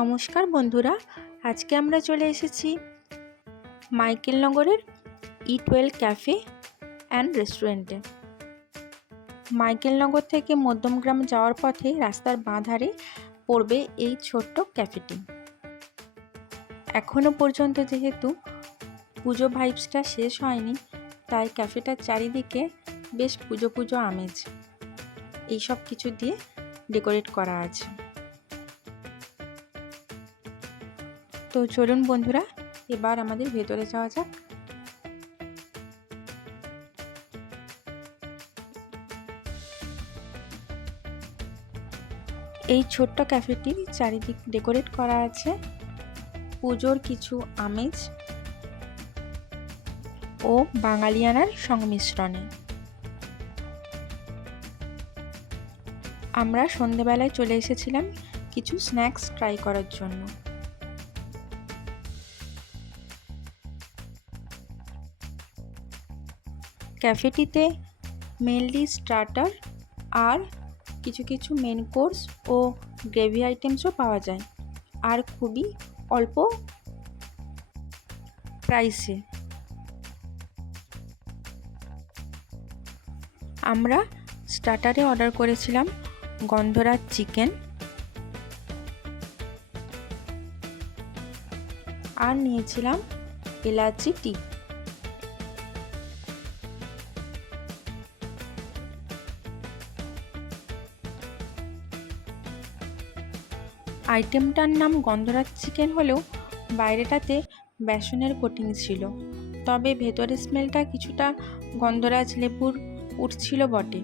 নমস্কার বন্ধুরা, আজকে আমরা চলে এসেছি মাইকেলনগরের E12 ক্যাফে অ্যান্ড রেস্টুরেন্টে। মাইকেলনগর থেকে মধ্যমগ্রাম যাওয়ার পথে রাস্তার বাঁ ধারে পড়বে এই ছোট্ট ক্যাফেটি। এখনও পর্যন্ত যেহেতু পুজো ভাইবসটা শেষ হয়নি, তাই ক্যাফেটার চারিদিকে বেশ পুজো পুজো আমেজ এইসব কিছু দিয়ে ডেকোরেট করা আছে। তো চলুন বন্ধুরা, এবার আমাদের ভেতরে যাওয়া যাক। এই ছোট্ট ক্যাফেটির চারিদিক ডেকোরেট করা আছে পুজোর কিছু আমেজ ও বাঙালিয়ানার সংমিশ্রণে। আমরা সন্ধেবেলায় চলে এসেছিলাম কিছু স্ন্যাক্স ট্রাই করার জন্য। ক্যাফেটিতে মেনলি স্টার্টার আর কিছু কিছু মেন কোর্স ও গ্রেভি আইটেমসও পাওয়া যায়, আর খুবই অল্প প্রাইসে। আমরা স্টার্টারে অর্ডার করেছিলাম গন্ধরাজ চিকেন আর নিয়েছিলাম এলাচি টি। আইটেমটার নাম গন্ধরাজ চিকেন হলেও বাইরেটাতে বেসনের কোটিং ছিল, তবে ভেতরের স্মেলটা কিছুটা গন্ধরাজ লেবুর উঠছিল বটে।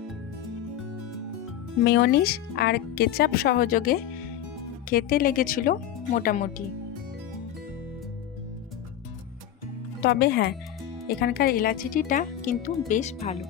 মেয়োনিজ আর কেচাপ সহযোগে খেতে লেগেছিল মোটামুটি। তবে হ্যাঁ, এখানকার এলাচি টিটা কিন্তু বেশ ভালো।